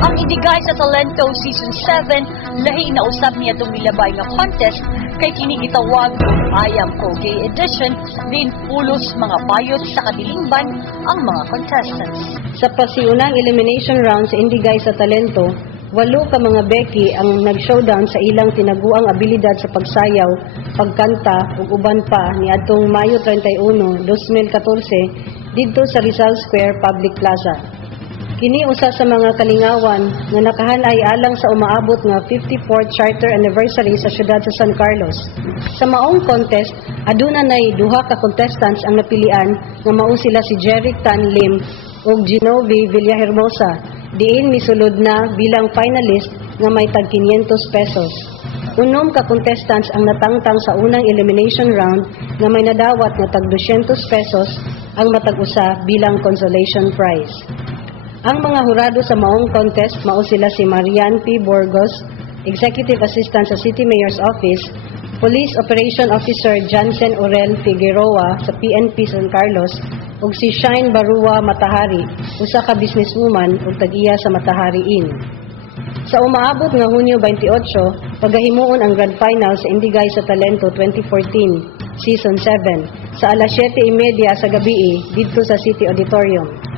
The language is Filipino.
Ang Indigay sa Talento Season 7, lahi na usab niya itong milabay nga contest kay kini gitawag I Am Gay Edition, din pulos mga bayot sa kabilingban ang mga contestants. Sa pasiunang elimination round sa Indigay sa Talento, walo ka mga Becky ang nag-showdown sa ilang tinaguang abilidad sa pagsayaw, pagkanta ug uban pa ni atong Mayo 31, 2014 didto sa Rizal Square Public Plaza. Kini usa sa mga kalingawan nga nakahanay alang sa umaabot nga 54th Charter Anniversary sa siyudad sa San Carlos. Sa maong contest, aduna nay duha ka contestants ang napilian nga mao sila si Jeric Tan Lim ug Genovi Villahermosa diin misulod na bilang finalist nga may tag 500 pesos. Unom ka contestants ang natangtang sa unang elimination round nga may nadawat nga tag 200 pesos ang matag usa bilang consolation prize. Ang mga hurado sa maong contest mao sila si Marian P. Burgos, Executive Assistant sa City Mayor's Office, Police Operation Officer Jansen Orel Figueroa sa PNP San Carlos, ug si Shine Barua Matahari, usa ka businesswoman ug tag-iya sa Matahari Inn. Sa umaabot nga Hunyo 28, pagahimuon ang Grand Final sa Indigay sa Talento 2014, Season 7, sa alas 7.30 sa gabi dito sa City Auditorium.